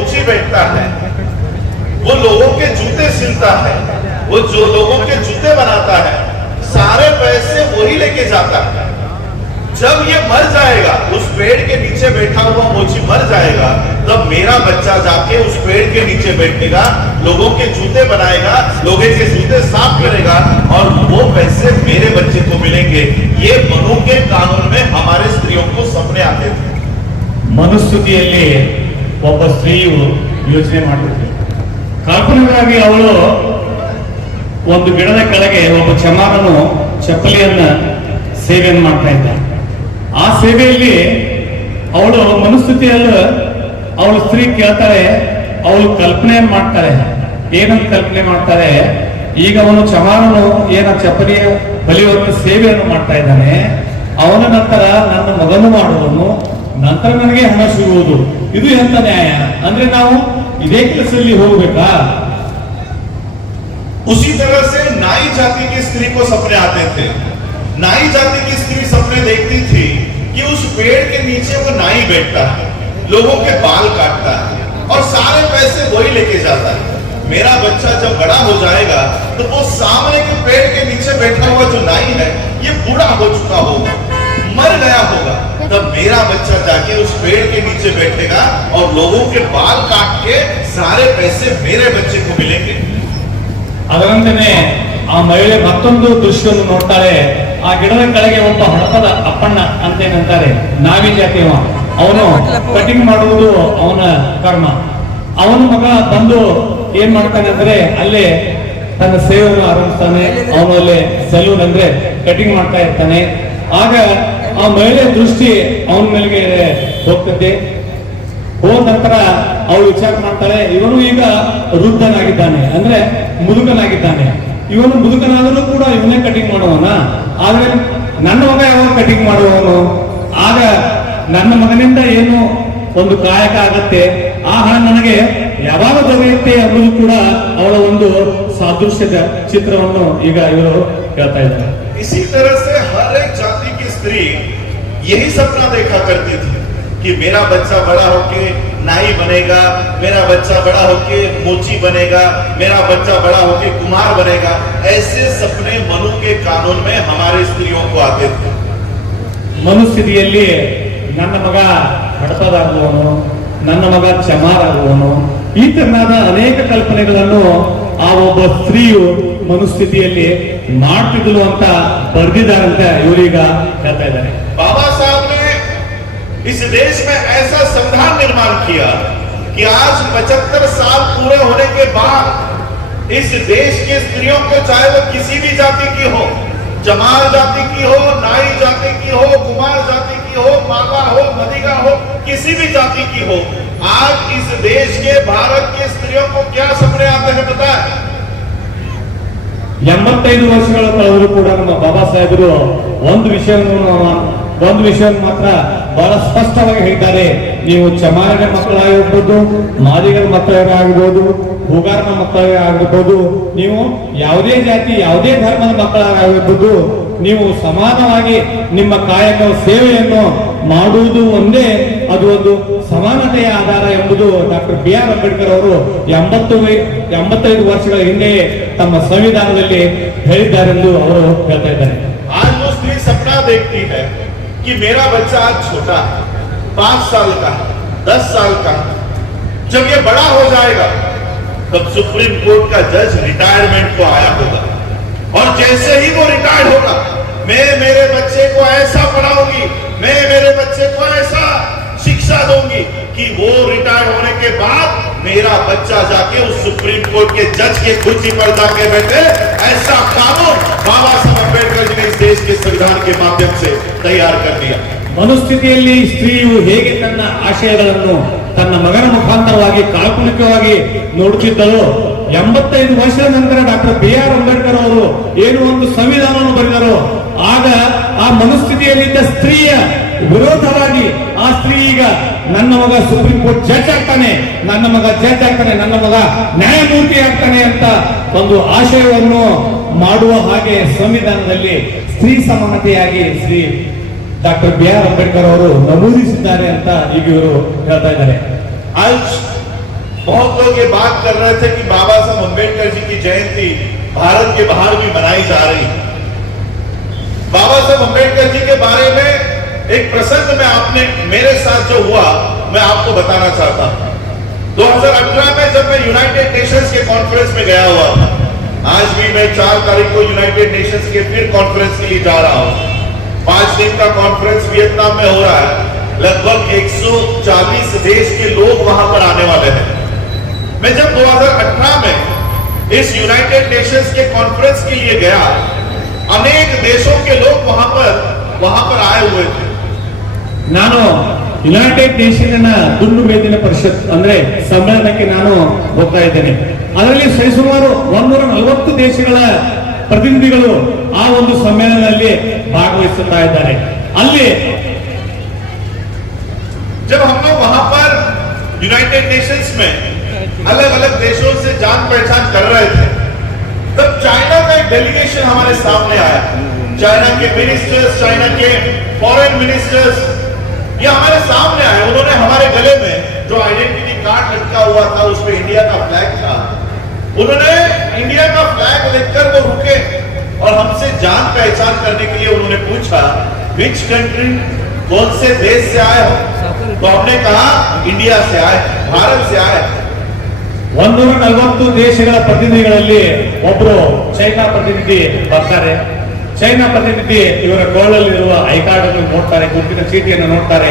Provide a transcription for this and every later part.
मोची बैठता है। वो लोगों के जूते सिलता है। वो जो लोगों के जूते बनाता है, सारे पैसे वही लेके जाता है। जब ये मर जाएगा, उस पेड़ के नीचे बैठा हुआ मोची मर जाएगा, तब मेरा बच्चा जाके उस पेड़ के नीचे बैठेगा, लोगों के जूते बनाएगा लोगों के जूते साफ़ करेगा, और वो पैसे मेरे बच्चे को मिलेंगे। ये मनु के कानून में हमारे स्त्रियों को सपने आते थे। मनुष्य के लिए ಒಬ್ಬ ಸ್ತ್ರೀಯು ಯೋಚನೆ ಮಾಡ್ತಿದ್ರು ಕಾಲ್ಪನಿಕವಾಗಿ ಅವಳು ಒಂದು ಗಿಡದ ಕೆಳಗೆ ಒಬ್ಬ ಚಮಾರನು ಚಪ್ಪಲಿಯನ್ನ ಸೇವೆಯನ್ನು ಮಾಡ್ತಾ ಇದ್ದ. ಆ ಸೇವೆಯಲ್ಲಿ ಅವಳು ಮನಸ್ಥಿತಿಯಲ್ಲಿ ಅವಳು ಸ್ತ್ರೀ ಕೇಳ್ತಾಳೆ, ಅವಳು ಕಲ್ಪನೆ ಮಾಡ್ತಾಳೆ. ಏನಂತ ಕಲ್ಪನೆ ಮಾಡ್ತಾರೆ ಈಗ ಅವನು ಚಮಾರನು ಏನ ಚಪ್ಪಲಿಯ ಬಲಿಯುವಂತ ಸೇವೆಯನ್ನು ಮಾಡ್ತಾ ಇದ್ದಾನೆ, ಅವನ ನಂತರ ನನ್ನ ಮಗನು ಮಾಡುವನು ನಂತರ ನನಗೆ ಹಣ ಸಿಗುವುದು ಇದು ಎಂತ ನ್ಯಾಯ ಅಂದ್ರೆ ನಾವು ಇದೇ ಕೆಲಸದಲ್ಲಿ ಹೋಗ್ಬೇಕಾ उसी तरह से नाई जाति की स्त्री को सपने आते थे नाई जाति की स्त्री सपने देखती थी कि उस पेड़ के नीचे वो नाई बैठता है लोगों के बाल काटता है और सारे पैसे वही लेके जाता है मेरा बच्चा जब बड़ा हो जाएगा तो वो सामने के पेड़ के नीचे बैठा हुआ जो नाई है ये बूढ़ा हो चुका होगा मर गया होगा तब मेरा बच्चा जाके उस पेड़ के नीचे बैठेगा और लोगों के बाल काट के सारे पैसे मेरे बच्चे को मिलेंगे ಅದರಂತೆಯೇ ಆ ಮಹಿಳೆ ಮತ್ತೊಂದು ದೃಶ್ಯವನ್ನು ನೋಡ್ತಾಳೆ ಆ ಗಿಡದ ಕೆಳಗೆ ಒಬ್ಬ ಹಡಪದ ಅಪ್ಪಣ್ಣ ಅಂತ ಏನಂತಾರೆ ನಾವಿ ಜಾತಿಯವ ಅವನು ಕಟಿಂಗ್ ಮಾಡುವುದು ಅವನ ಕರ್ಮ ಅವನ ಮಗ ಬಂದು ಏನ್ ಮಾಡ್ತಾನೆ ಅಂದ್ರೆ ಅಲ್ಲೇ ತನ್ನ ಸೇವೆಯನ್ನು ಆರಂಭಿಸ್ತಾನೆ ಅವನು ಅಲ್ಲೇ ಸಲೂನ್ ಅಂದ್ರೆ ಕಟಿಂಗ್ ಮಾಡ್ತಾ ಇರ್ತಾನೆ ಆಗ ಆ ಮಹಿಳೆ ದೃಷ್ಟಿ ಅವನ ಮೇಲೆ ಹೋಗ್ತದೆ. ಹೋದ ನಂತರ ಅವಳು ವಿಚಾರ ಮಾಡ್ತಾಳೆ, ಇವನು ಈಗ ವೃದ್ಧನಾಗಿದ್ದಾನೆ. ಅಂದ್ರೆ ಮುದುಕನಾಗಿದ್ದಾನೆ. ಇವನು ಮುದುಕನಾದರೂ ಕೂಡ ಇವನೇ ಕಟಿಂಗ್ ಮಾಡುವನ. ಆದ್ರೆ ನನ್ನ ಮಗ ಯಾವಾಗ ಕಟಿಂಗ್ ಮಾಡುವವನು? ಆಗ ನನ್ನ ಮಗನಿಂದ ಏನು ಒಂದು ಕಾಯಕ ಆಗತ್ತೆ? ಆ ಹಣ ನನಗೆ ಯಾವಾಗ ದೊರೆಯುತ್ತೆ ಅನ್ನೋದು ಕೂಡ ಅವಳ ಒಂದು ಸಾದೃಶ್ಯದ ಚಿತ್ರವನ್ನು ಈಗ ಇವರು ಹೇಳ್ತಾ ಇದ್ದಾರೆ. स्त्री यही सपना देखा करती थी कि मेरा बच्चा बड़ा होके नाई बनेगा मेरा बच्चा बड़ा होके मोची बनेगा मेरा बच्चा बड़ा होके कुमार बनेगा ऐसे सपने मनु के कानून में हमारे स्त्रियों को आते थे ಮನುಸ್ಥಿತಿಯಲ್ಲಿ ನನ್ನ ಮಗ ಹಡಪದಾಗುವನು ನನ್ನ ಮಗ ಚಮಾರಾಗುವನು ಈ ತರನಾದ ಅನೇಕ ಕಲ್ಪನೆಗಳನ್ನು ಆ ಒಬ್ಬ ಸ್ತ್ರೀಯು ಮನುಸ್ಥಿತಿಯಲ್ಲಿ ಮಾಡ್ತಿದ್ಲು ಅಂತ ಬರೆದಿದ್ದಾರಂತ ಇವರೀಗ ಹೇಳ್ತಾ ಇದ್ದಾರೆ बाबा साहब ने इस देश में ऐसा संविधान निर्माण किया कि आज 75 साल पूरे होने के बाद इस देश की स्त्रियों को चाहे वो किसी भी जाति की हो जमाल जाति की हो नाई जाति की हो कुमार जाति की हो माला हो मदिगा हो किसी भी जाति की हो आज इस देश के भारत की स्त्रियों को क्या सपने आते हैं पता है ಎಂಬತ್ತೈದು ವರ್ಷಗಳ ಕಳೆದರೂ ಕೂಡ ನಮ್ಮ ಬಾಬಾ ಸಾಹೇಬರು ಒಂದು ವಿಷಯವನ್ನು ಒಂದು ವಿಷಯವನ್ನು ಮಾತ್ರ ಬಹಳ ಸ್ಪಷ್ಟವಾಗಿ ಹೇಳ್ತಾರೆ ನೀವು ಚಮಾರಿನ ಮಕ್ಕಳಾಗಿರ್ಬೋದು, ಮಾದಿಗರ ಮಕ್ಕಳಾಗಿರ್ಬೋದು ಹೂಗಾರನ ಮಕ್ಕಳಾಗಿರ್ಬೋದು ನೀವು ಯಾವುದೇ ಜಾತಿ, ಯಾವುದೇ ಧರ್ಮದ ಮಕ್ಕಳಾಗಿರ್ಬೋದು ನೀವು ಸಮಾನವಾಗಿ ನಿಮ್ಮ ಕಾಯಕ ಸೇವೆಯನ್ನು ಮಾಡುವುದು ಒಂದೇ ಅದು ಒಂದು ಸಮಾನತೆಯ ಆಧಾರ ಎಂಬುದು ಡಾಕ್ಟರ್ ಬಿ ಆರ್ ಅಂಬೇಡ್ಕರ್ ಅವರು ಎಂಬತ್ತು ವೈ- ಎಂಬತ್ತೈದು ವರ್ಷಗಳ ಹಿಂದೆ ತಮ್ಮ ಸಂವಿಧಾನದಲ್ಲಿ ಹೇಳಿದ್ದಾರೆಂದು ಅವರು ಹೇಳ್ತಾ ಇದ್ದಾರೆ आज वो स्त्री सपना देखती है कि मेरा बच्चा आज छोटा है पांच साल का है दस साल का है जब ये बड़ा हो जाएगा तब सुप्रीम कोर्ट का जज रिटायरमेंट को आया होगा और जैसे ही वो रिटायर्ड होगा मैं मेरे बच्चे को ऐसा पढ़ाऊंगी मैं मेरे बच्चे को ऐसा शिक्षा दूंगी कि वो रिटायर होने के बाद मेरा बच्चा जाके उस सुप्रीम कोर्ट के जज के कुर्सी पर जाके बैठे ऐसा कानून बाबा साहब अम्बेडकर जी ने इस देश के संविधान के माध्यम से तैयार कर दिया ಮನುಸ್ಥಿತಿಯಲ್ಲಿ ಸ್ತ್ರೀಯು ಹೇಗೆ ತನ್ನ ಆಶಯಗಳನ್ನು ತನ್ನ ಮಗನ ಮುಖಾಂತರವಾಗಿ ಕಾಲ್ಪನಿಕವಾಗಿ ನೋಡುತ್ತಿದ್ದಳು ಎಂಬತ್ತೈದು ವರ್ಷದ ನಂತರ ಡಾಕ್ಟರ್ ಬಿ ಆರ್ ಅಂಬೇಡ್ಕರ್ ಅವರು ಏನು ಒಂದು ಸಂವಿಧಾನವನ್ನು ಬರೆದರು ಆಗ ಆ ಮನುಸ್ಥಿತಿಯಲ್ಲಿದ್ದ ಸ್ತ್ರೀಯ ವಿರೋಧವಾಗಿ ಆ ಸ್ತ್ರೀ ಈಗ ನನ್ನ ಮಗ ಸುಪ್ರೀಂ ಕೋರ್ಟ್ ಜಡ್ಜ್ ಆಗ್ತಾನೆ ನನ್ನ ಮಗ ಜಡ್ಜ್ ಆಗ್ತಾನೆ ನನ್ನ ಮಗ ನ್ಯಾಯಮೂರ್ತಿ ಆಗ್ತಾನೆ ಅಂತ ಒಂದು ಆಶಯವನ್ನು ಮಾಡುವ ಹಾಗೆ ಸಂವಿಧಾನದಲ್ಲಿ ಸ್ತ್ರೀ ಸಮಾನತೆಯಾಗಿ Shri doctor B R Ambedkar ಅವರು ನಮೂದಿಸಿದ್ದಾರೆ ಅಂತ ಈಗ ಇವರು ಹೇಳ್ತಾ ಇದ್ದಾರೆ आज बहुत लोग ये बात कर रहे थे कि बाबा साहब अम्बेडकर जी की जयंती भारत के बाहर भी मनाई जा रही है बाबा साहब अंबेडकर जी के बारे में एक प्रसंग में आपने मेरे साथ जो हुआ, मैं आपको बताना चाहता हूँ। 2018 में जब मैं यूनाइटेड नेशंस के कॉन्फ्रेंस में गया हुआ था, आज भी मैं चार तारीख को यूनाइटेड नेशंस के फिर कॉन्फ्रेंस के लिए जा रहा हूँ। पाँच दिन का कॉन्फ्रेंस वियतनाम में हो रहा है। लगभग 140 देश के लोग वहाँ पर आने वाले हैं। मैं जब 2018 में इस यूनाइटेड नेशंस के कॉन्फ्रेंस के लिए गया अनेक देशों के लोग वहां पर वहां पर आए हुए थे ನಾನು ಯುನೈಟೆಡ್ ನೇಷನ್ ದುಂಡು ಮೇದಿನ ಪರಿಷತ್ ಅಂದ್ರೆ ಸಮ್ಮೇಳನಕ್ಕೆ ನಾನು ಹೋಗ್ತಾ ಇದ್ದೇನೆ ಅದರಲ್ಲಿ ಸರಿಸುಮಾರು ಒಂದೂರ ನಲವತ್ತು ದೇಶಗಳ ಪ್ರತಿನಿಧಿಗಳು ಆ ಒಂದು ಸಮ್ಮೇಳನದಲ್ಲಿ ಭಾಗವಹಿಸುತ್ತಾ ಇದ್ದಾರೆ ಅಲ್ಲಿ जब हम लोग वहां पर यूनाइटेड नेशंस में अलग अलग देशों से जान पहचान कर रहे थे तब चाइना का एक डेलीगेशन हमारे सामने आया। चाइना के मिनिस्टर्स चाइना के फॉरेन मिनिस्टर्स ये हमारे सामने आए। उन्होंने हमारे गले में जो आइडेंटिटी कार्ड लटका हुआ था उस पे इंडिया का फ्लैग था। उन्होंने इंडिया का फ्लैग लेकर वो रुके और हमसे जान पहचान करने के लिए उन्होंने पूछा विच कंट्री कौन से देश से आए हो? तो हमने कहा इंडिया से आए, भारत से आए। ಒಂದೂರ ನಲವತ್ತು ದೇಶಗಳ ಪ್ರತಿನಿಧಿಗಳಲ್ಲಿ ಒಬ್ರು ಚೈನಾ ಪ್ರತಿನಿಧಿ ಬರ್ತಾರೆ. ಚೈನಾ ಪ್ರತಿನಿಧಿ ಇವರ ಗೋಳಲ್ಲಿರುವ ಐಕಾರ್ಡ್ ಅನ್ನು ನೋಡ್ತಾರೆ, ಗುರುತಿನ ಚೀಟಿಯನ್ನು ನೋಡ್ತಾರೆ.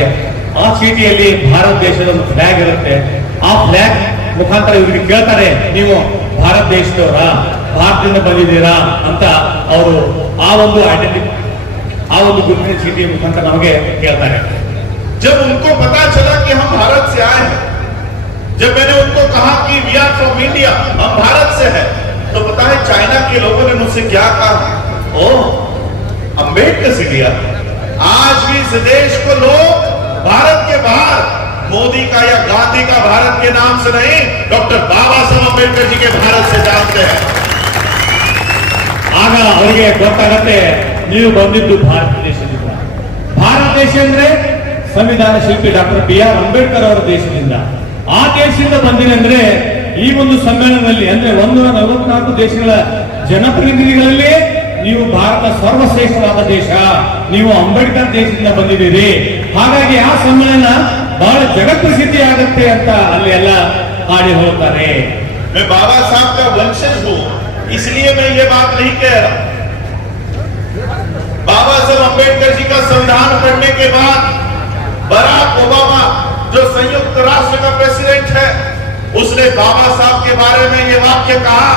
ಆ ಚೀಟಿಯಲ್ಲಿ ಭಾರತ ದೇಶದ ಒಂದು ಫ್ಲಾಗ್ ಇರುತ್ತೆ. ಆ ಫ್ಲಾಗ್ ಮುಖಾಂತರ ಇವರಿಗೆ ಕೇಳ್ತಾರೆ, ನೀವು ಭಾರತ ದೇಶದವರ? ಭಾರತದಿಂದ ಬಂದಿದ್ದೀರಾ? ಅಂತ ಅವರು ಆ ಒಂದು ಐಡೆಂಟಿ ಆ ಒಂದು ಗುರುತಿನ ಚೀಟಿಯ ಮುಖಾಂತರ ನಮಗೆ ಕೇಳ್ತಾರೆ. ಜಬ್ ಉನ್ಕೋ ಪತಾ ಚಲಾ ಭಾರತ ಸೇ ಆಯ್ತು जब मैंने उनको कहा कि वी आर फ्रॉम इंडिया हम भारत से हैं तो पता है चाइना के लोगों ने मुझसे क्या कहा ओ अंबेडकर से लिया आज भी इस देश को लोग भारत के बाहर मोदी का या गांधी का भारत के नाम से नहीं डॉक्टर बाबा साहब अंबेडकर जी के भारत से जानते हैं ಆಗ ಅವರಿಗೆ ಗೊತ್ತಾಗತ್ತೆ ನೀವು ಬಂದಿದ್ದು ಭಾರತ ದೇಶದಿಂದ ಭಾರತ ದೇಶ ಅಂದ್ರೆ ಸಂವಿಧಾನ ಶಿಲ್ಪಿ ಡಾಕ್ಟರ್ ಬಿ ಆರ್ ಅಂಬೇಡ್ಕರ್ ಅವರ ದೇಶದಿಂದ ಆ ದೇಶದಿಂದ ಬಂದಿದೆ ಅಂದ್ರೆ ಈ ಒಂದು ಸಮ್ಮೇಳನದಲ್ಲಿ ಅಂದ್ರೆ ಒಂದೂರ ನಲವತ್ನಾಲ್ಕು ದೇಶಗಳ ಜನಪ್ರತಿನಿಧಿಗಳಲ್ಲಿ ನೀವು ಭಾರತ ಸರ್ವಶ್ರೇಷ್ಠವಾದ ದೇಶ ನೀವು ಅಂಬೇಡ್ಕರ್ ದೇಶದಿಂದ ಬಂದಿದ್ದೀರಿ ಹಾಗಾಗಿ ಆ ಸಮ್ಮೇಳನ ಬಹಳ ಜಗತ್ಪ್ರಸಿದ್ಧಿ ಆಗತ್ತೆ ಅಂತ ಅಲ್ಲಿ ಎಲ್ಲ ಹಾಡಿ ಹೋಗ್ತಾರೆ मैं बाबा साहब का वंशज हूं इसलिए मैं ये बात नहीं कह रहा बाबा साहब अंबेडकर जी का संविधान पढ़ने के बाद बराक ओबामा जो संयुक्त राष्ट्र का प्रेसिडेंट है उसने बाबा साहब के बारे में ये वाक्य कहा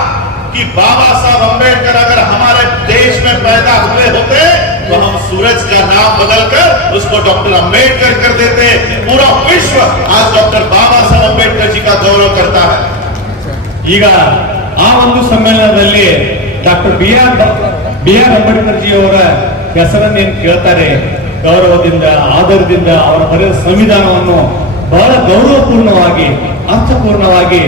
कि बाबा साहब अंबेडकर अगर हमारे देश में पैदा हुए होते तो हम सूरज का नाम बदलकर उसको डॉक्टर अंबेडकर कर देते पूरा विश्व आज डॉक्टर बाबा साहब अंबेडकर जी का गौरव करता है ಈಗ ಆ ಒಂದು ಸಮ್ಮೇಳನದಲ್ಲಿ doctor B R B R Ambedkar ji ಅವರ ಹೆಸರನ್ನೇನು ಕೇಳ್ತಾರೆ ಗೌರವದಿಂದ ಆದರದಿಂದ ಅವರ ಬರೆದ ಸಂವಿಧಾನವನ್ನು ಬಹಳ ಗೌರವಪೂರ್ಣವಾಗಿ ಅರ್ಥಪೂರ್ಣವಾಗಿ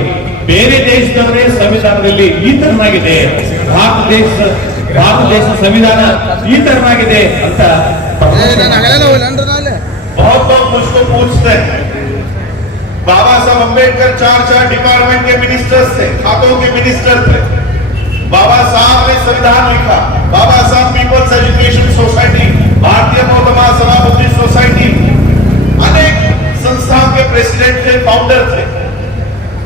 ಬೇರೆ ದೇಶದವರೇ ಸಂವಿಧಾನದಲ್ಲಿ ಈ ತರನಾಗಿದೆ ಭಾರತ ದೇಶ ಭಾರತ ದೇಶ ಸಂವಿಧಾನ ಈ ತರನಾಗಿದೆ ಅಂತ ನಾನು ಆಗಲ್ಲ ಹೋಗ್ಲನ್ರಿ ನಾಳೆ बहुत लोग मुझको पूछते हैं बाबा साहब अंबेडकर चार चार डिपार्टमेंट के मिनिस्टर्स थे खातों के मिनिस्टर थे बाबा साहब ने संविधान लिखा बाबा साहब पीपल्स एजुकेशन सोसाइटी, भारतीय मोहतमा सभापति सोसाइटी, अनेक संस्थाओं के प्रेसिडेंट थे फाउंडर थे।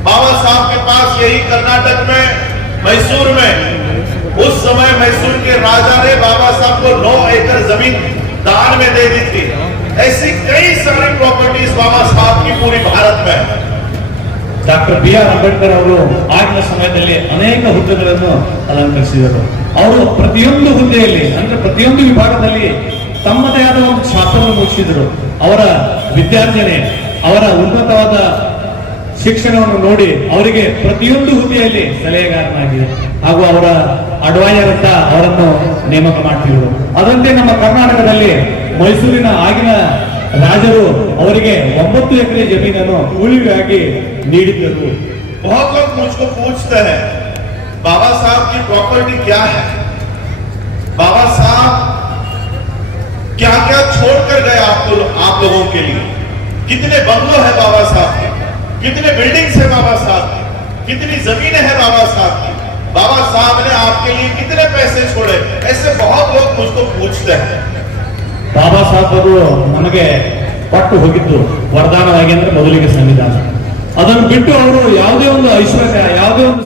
बाबा साहब के पास यही कर्नाटक में, मैसूर में, उस समय मैसूर के राजा ने बाबा साहब को नौ एकड़ ज़मीन दान में दे दी थी। ऐसी कई सारी प्रॉपर्टीज़ बाबा साहब की पूरी भारत में है। ಡಾಕ್ಟರ್ ಬಿ ಆರ್ ಅಂಬೇಡ್ಕರ್ ಅವರು ಆಗಿನ ಸಮಯದಲ್ಲಿ ಅನೇಕ ಹುದ್ದೆಗಳನ್ನು ಅಲಂಕರಿಸಿದರು. ಅವರು ಪ್ರತಿಯೊಂದು ಹುದ್ದೆಯಲ್ಲಿ, ಅಂದ್ರೆ ಪ್ರತಿಯೊಂದು ವಿಭಾಗದಲ್ಲಿ ತಮ್ಮದೇ ಆದ ಒಂದು ಶಾಸ್ತ್ರವನ್ನು ಮುಗಿಸಿದರು. ಅವರ ವಿದ್ಯಾರ್ಜನೆ ಅವರ ಉನ್ನತವಾದ ಶಿಕ್ಷಣವನ್ನು ನೋಡಿ ಅವರಿಗೆ ಪ್ರತಿಯೊಂದು ಹುದ್ದೆಯಲ್ಲಿ ಸಲಹೆಗಾರನಾಗಿ ಹಾಗೂ ಅವರ ಅಡ್ವೈಸರ್ ಅಂತ ಅವರನ್ನು ನೇಮಕ ಮಾಡ್ತಿದ್ರು ಅದಂತೆ ನಮ್ಮ ಕರ್ನಾಟಕದಲ್ಲಿ ಮೈಸೂರಿನ ಆಗಿನ ರಾಜರು ಅವರಿಗೆ ಒಂಬತ್ತು ಎಕರೆ ಜಮೀನನ್ನು ಉಳಿಗಾಗಿ ನೀಡಿದ್ದರು बहुत लोग मुझको पूछते हैं बाबा साहब की प्रॉपर्टी क्या है बाबा साहब क्या क्या छोड़ कर गए आपको आप लोगों के लिए कितने बंगलो है बाबा साहब के कितने बिल्डिंग्स है बाबा साहब की कितनी जमीनें हैं बाबा साहब की बाबा साहब ने आपके लिए कितने पैसे छोड़े ऐसे बहुत लोग मुझको पूछते हैं ಬಾಬಾ ಸಾಹೇಬ್ ಅವರು ನಮಗೆ ಪಟ್ಟು ಹೋಗಿದ್ದು ವರದಾನವಾಗಿ ಅಂದ್ರೆ ಮೊದಲಿಗೆ ಸಂವಿಧಾನ. ಅದನ್ನು ಬಿಟ್ಟು ಅವರು ಯಾವುದೇ ಒಂದು ಐಶ್ವರ್ಯ, ಯಾವುದೇ ಒಂದು